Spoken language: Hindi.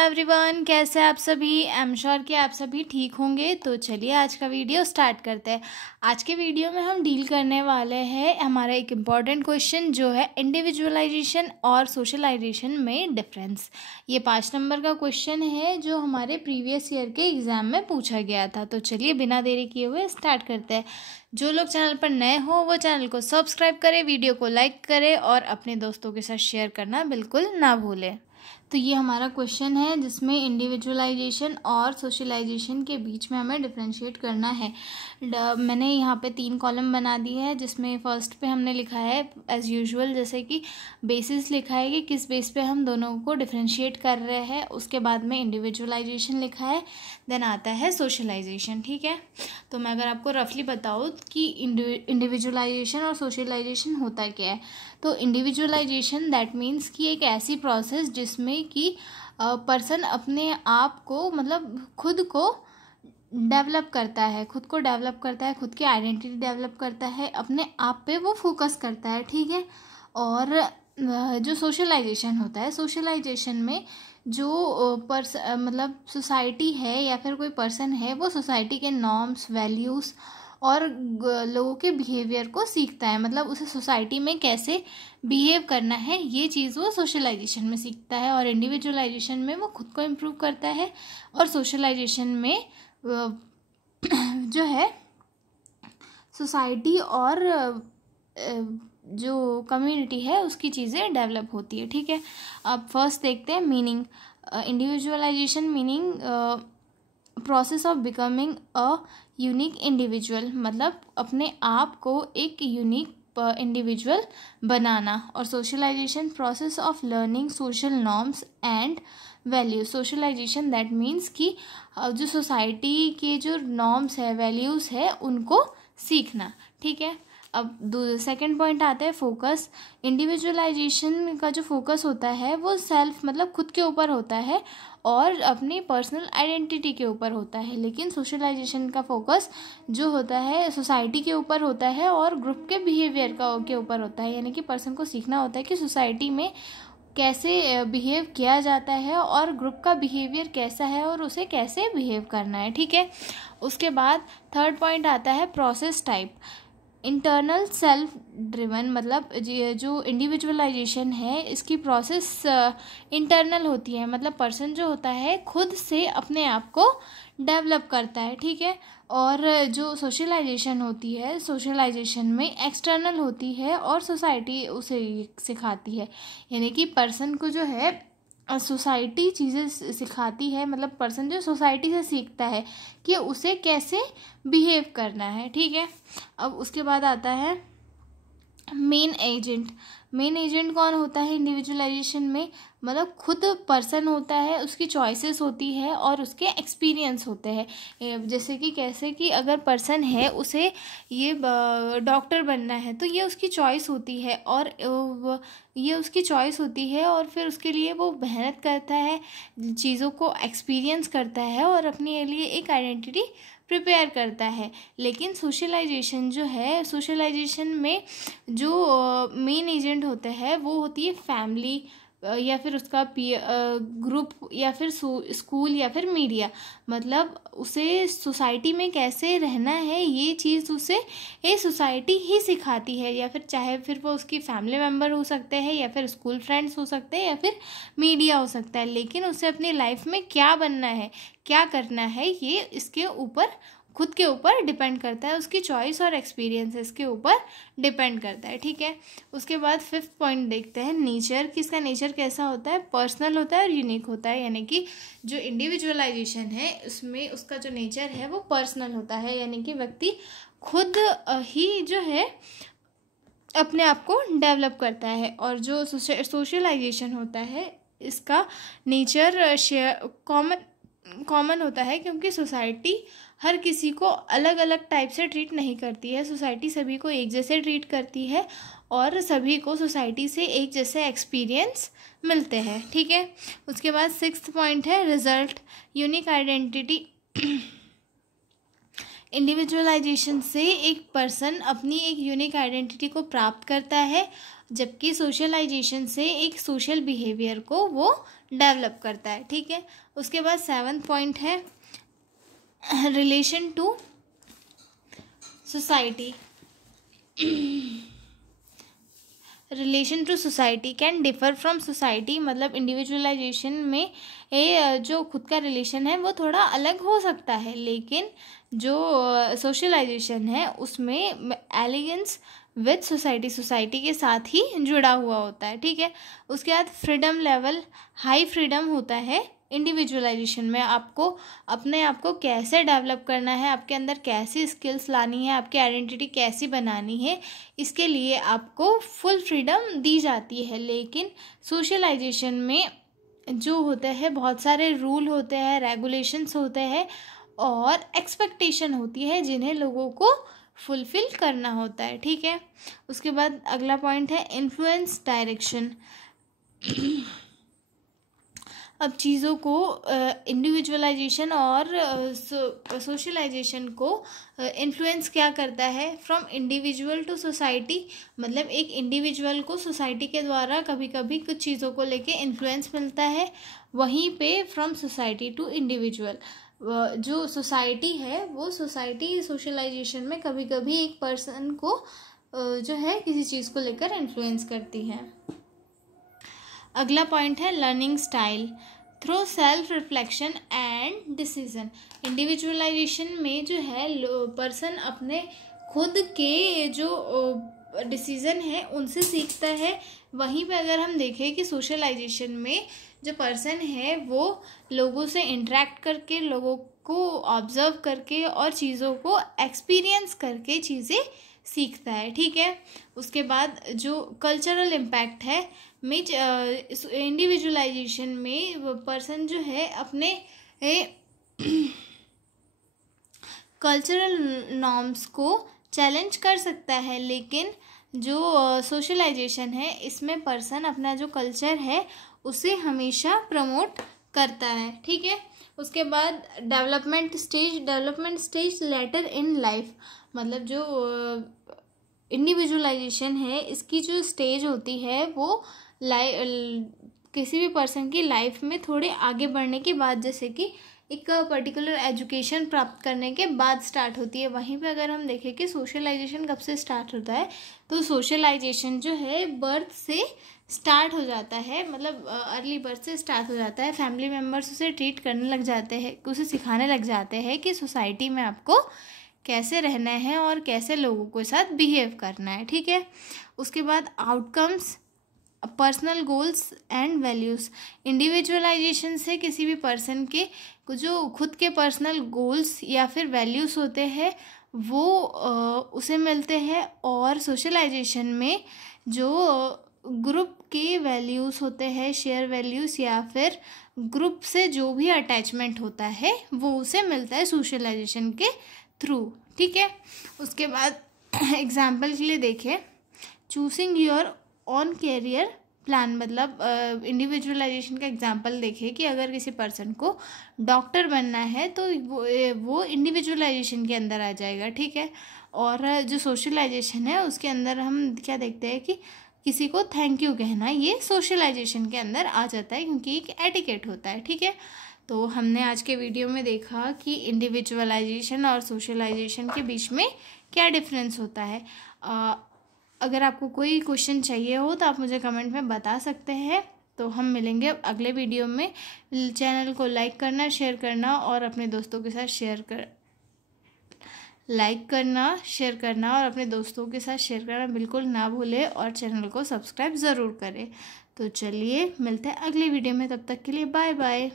एवरीवन, कैसे आप सभी। आई एम श्योर कि आप सभी ठीक होंगे। तो चलिए आज का वीडियो स्टार्ट करते हैं। आज के वीडियो में हम डील करने वाले हैं हमारा एक इम्पॉर्टेंट क्वेश्चन जो है इंडिविजुअलाइजेशन और सोशलाइजेशन में डिफरेंस। ये 5 नंबर का क्वेश्चन है जो हमारे प्रीवियस ईयर के एग्ज़ाम में पूछा गया था। तो चलिए बिना देरी किए हुए स्टार्ट करते हैं। जो लोग चैनल पर नए हो वो चैनल को सब्सक्राइब करें, वीडियो को लाइक करें और अपने दोस्तों के साथ शेयर करना बिल्कुल ना भूलें। तो ये हमारा क्वेश्चन है जिसमें इंडिविजुअलाइजेशन और सोशलाइजेशन के बीच में हमें डिफरेंशिएट करना है। मैंने यहाँ पे 3 कॉलम बना दी है जिसमें फर्स्ट पे हमने लिखा है एज़ यूजुअल, जैसे कि बेसिस लिखा है कि किस बेस पे हम दोनों को डिफरेंशिएट कर रहे हैं। उसके बाद में इंडिविजुअलाइजेशन लिखा है, देन आता है सोशलाइजेशन। ठीक है, तो मैं अगर आपको रफली बताऊँ कि इंडिविजुअलाइजेशन और सोशलाइजेशन होता क्या है, तो इंडिविजुअलाइजेशन दैट मीन्स कि एक ऐसी प्रोसेस जिसमें कि पर्सन अपने आप को मतलब खुद को डेवलप करता है, खुद खुद की आइडेंटिटी डेवलप करता है, अपने आप पे वो फोकस करता है। ठीक है, और जो सोशलाइजेशन होता है, सोशलाइजेशन में जो मतलब सोसाइटी है या फिर कोई पर्सन है वो सोसाइटी के नॉर्म्स, वैल्यूज़ और लोगों के बिहेवियर को सीखता है। मतलब उसे सोसाइटी में कैसे बिहेव करना है ये चीज़ वो सोशलाइजेशन में सीखता है। और इंडिविजुअलाइजेशन में वो खुद को इम्प्रूव करता है और सोशलाइजेशन में जो है सोसाइटी और जो कम्युनिटी है उसकी चीज़ें डेवलप होती है। ठीक है, अब फर्स्ट देखते हैं meaning. Individualization meaning process of becoming a unique individual, मतलब अपने आप को एक यूनिक इंडिविजुअल बनाना। और socialization process of learning social norms and values. Socialization that means कि जो सोसाइटी के जो नॉर्म्स है, वैल्यूज़ है, उनको सीखना। ठीक है, अब सेकंड पॉइंट आता है फोकस। इंडिविजुअलाइजेशन का जो फोकस होता है वो सेल्फ मतलब खुद के ऊपर होता है और अपनी पर्सनल आइडेंटिटी के ऊपर होता है। लेकिन सोशलाइजेशन का फोकस जो होता है सोसाइटी के ऊपर होता है और ग्रुप के बिहेवियर के ऊपर होता है। यानी कि पर्सन को सीखना होता है कि सोसाइटी में कैसे बिहेव किया जाता है और ग्रुप का बिहेवियर कैसा है और उसे कैसे बिहेव करना है। ठीक है, उसके बाद थर्ड पॉइंट आता है process type. Internal self driven, मतलब जो इंडिविजुअलाइजेशन है इसकी प्रोसेस इंटरनल होती है। मतलब पर्सन जो होता है खुद से अपने आप को डेवलप करता है। ठीक है, और जो सोशलाइजेशन होती है, सोशलाइजेशन में एक्सटर्नल होती है और सोसाइटी उसे सिखाती है। यानी कि पर्सन को जो है सोसाइटी चीज़ें सिखाती है, मतलब पर्सन जो सोसाइटी से सीखता है कि उसे कैसे बिहेव करना है। ठीक है, अब उसके बाद आता है मेन एजेंट। मेन एजेंट कौन होता है इंडिविजुअलाइजेशन में, मतलब खुद पर्सन होता है, उसकी चॉइसेस होती है और उसके एक्सपीरियंस होते हैं। जैसे कि कैसे कि अगर पर्सन है उसे ये डॉक्टर बनना है तो ये उसकी चॉइस होती है और ये उसकी चॉइस होती है और फिर उसके लिए वो मेहनत करता है, चीज़ों को एक्सपीरियंस करता है और अपने लिए एक आइडेंटिटी प्रिपेयर करता है। लेकिन सोशलाइजेशन जो है, सोशलाइजेशन में जो मेन एजेंट होते हैं वो होती है फैमिली या फिर उसका ग्रुप या फिर स्कूल या फिर मीडिया। मतलब उसे सोसाइटी में कैसे रहना है ये चीज़ उसे ये सोसाइटी ही सिखाती है, या फिर चाहे फिर वो उसकी फैमिली मेम्बर हो सकते हैं या फिर स्कूल फ्रेंड्स हो सकते हैं या फिर मीडिया हो सकता है। लेकिन उसे अपनी लाइफ में क्या बनना है, क्या करना है, ये इसके ऊपर खुद के ऊपर डिपेंड करता है, उसकी चॉइस और एक्सपीरियंसेस के ऊपर डिपेंड करता है। ठीक है, उसके बाद फिफ्थ पॉइंट देखते हैं नेचर। किसका नेचर कैसा होता है, पर्सनल होता है और यूनिक होता है। यानी कि जो इंडिविजुअलाइजेशन है उसमें उसका जो नेचर है वो पर्सनल होता है, यानी कि व्यक्ति खुद ही जो है अपने आप को डेवलप करता है। और जो सोशलाइजेशन होता है इसका नेचर कॉमन होता है, क्योंकि सोसाइटी हर किसी को अलग अलग टाइप से ट्रीट नहीं करती है। सोसाइटी सभी को एक जैसे ट्रीट करती है और सभी को सोसाइटी से एक जैसे एक्सपीरियंस मिलते हैं। ठीक है, उसके बाद सिक्स्थ पॉइंट है रिजल्ट, यूनिक आइडेंटिटी। इंडिविजुअलाइजेशन से एक पर्सन अपनी एक यूनिक आइडेंटिटी को प्राप्त करता है, जबकि सोशलाइजेशन से एक सोशल बिहेवियर को वो डेवलप करता है, ठीक है। उसके बाद 7th पॉइंट है relation to society. Relation to society can differ from society, मतलब इंडिविजुअलाइजेशन में जो खुद का रिलेशन है वो थोड़ा अलग हो सकता है, लेकिन जो सोशलाइजेशन है उसमें एलिगेंस विद सोसाइटी के साथ ही जुड़ा हुआ होता है, ठीक है। उसके बाद फ्रीडम लेवल, हाई फ्रीडम होता है इंडिविजुअलाइजेशन में। आपको अपने आप को कैसे डेवलप करना है, आपके अंदर कैसी स्किल्स लानी है, आपकी आइडेंटिटी कैसी बनानी है, इसके लिए आपको फुल फ्रीडम दी जाती है। लेकिन सोशलाइजेशन में जो होते हैं बहुत सारे रूल होते हैं, रेगुलेशंस होते हैं और एक्सपेक्टेशन होती है जिन्हें लोगों को फुलफिल करना होता है, ठीक है। उसके बाद अगला पॉइंट है इन्फ्लुएंस डायरेक्शन। अब चीज़ों को इंडिविजुअलाइजेशन और सोशलाइजेशन को इन्फ्लुएंस क्या करता है, फ्रॉम इंडिविजुअल टू सोसाइटी, मतलब एक इंडिविजुअल को सोसाइटी के द्वारा कभी कभी कुछ चीज़ों को लेके इन्फ्लुएंस मिलता है, वहीं पे फ्रॉम सोसाइटी टू इंडिविजुअल जो सोसाइटी है वो सोसाइटी सोशलाइजेशन में कभी कभी एक पर्सन को जो है किसी चीज़ को लेकर इन्फ्लुएंस करती है। अगला पॉइंट है learning style through self reflection and decision. Individualisation में जो है पर्सन अपने खुद के जो डिसीज़न है उनसे सीखता है। वहीं पे अगर हम देखें कि सोशलाइजेशन में जो पर्सन है वो लोगों से इंटरेक्ट करके, लोगों को ऑब्जर्व करके और चीज़ों को एक्सपीरियंस करके चीज़ें सीखता है, ठीक है। उसके बाद जो कल्चरल इम्पैक्ट है में इंडिविजुअलाइजेशन में पर्सन जो है अपने कल्चरल नॉर्म्स को चैलेंज कर सकता है, लेकिन जो सोशलाइजेशन है इसमें पर्सन अपना जो कल्चर है उसे हमेशा प्रमोट करता है, ठीक है। उसके बाद development stage later in life, मतलब जो इंडिविजुअलाइजेशन है इसकी जो स्टेज होती है वो किसी भी पर्सन की लाइफ में थोड़े आगे बढ़ने के बाद, जैसे कि एक पर्टिकुलर एजुकेशन प्राप्त करने के बाद स्टार्ट होती है। वहीं पे अगर हम देखें कि सोशलाइजेशन कब से स्टार्ट होता है, तो सोशलाइजेशन जो है बर्थ से स्टार्ट हो जाता है, मतलब अर्ली बर्थ से स्टार्ट हो जाता है। फैमिली मेम्बर्स उसे ट्रीट करने लग जाते हैं, उसे सिखाने लग जाते हैं कि सोसाइटी में आपको कैसे रहना है और कैसे लोगों के साथ बिहेव करना है, ठीक है। उसके बाद outcomes, personal goals and values. Individualisation से किसी भी पर्सन के जो खुद के पर्सनल गोल्स या फिर वैल्यूज़ होते हैं वो उसे मिलते हैं, और सोशलाइजेशन में जो ग्रुप के वैल्यूज़ होते हैं, शेयर वैल्यूज़ या फिर ग्रुप से जो भी अटैचमेंट होता है वो उसे मिलता है सोशलाइजेशन के थ्रू, ठीक है। उसके बाद एग्जाम्पल के लिए देखें, choosing your own career plan, मतलब इंडिविजुअलाइजेशन का एग्जांपल देखें कि अगर किसी पर्सन को डॉक्टर बनना है तो वो इंडिविजुअलाइजेशन के अंदर आ जाएगा, ठीक है। और जो सोशलाइजेशन है उसके अंदर हम क्या देखते हैं कि किसी को थैंक यू कहना, ये सोशलाइजेशन के अंदर आ जाता है क्योंकि एक एटिकेट होता है, ठीक है। तो हमने आज के वीडियो में देखा कि इंडिविजुअलाइजेशन और सोशलाइजेशन के बीच में क्या डिफरेंस होता है। अगर आपको कोई क्वेश्चन चाहिए हो तो आप मुझे कमेंट में बता सकते हैं। तो हम मिलेंगे अगले वीडियो में। चैनल को लाइक करना, शेयर करना और अपने दोस्तों के साथ शेयर करना बिल्कुल ना भूलें, और चैनल को सब्सक्राइब ज़रूर करें। तो चलिए मिलते हैं अगले वीडियो में, तब तक के लिए बाय बाय।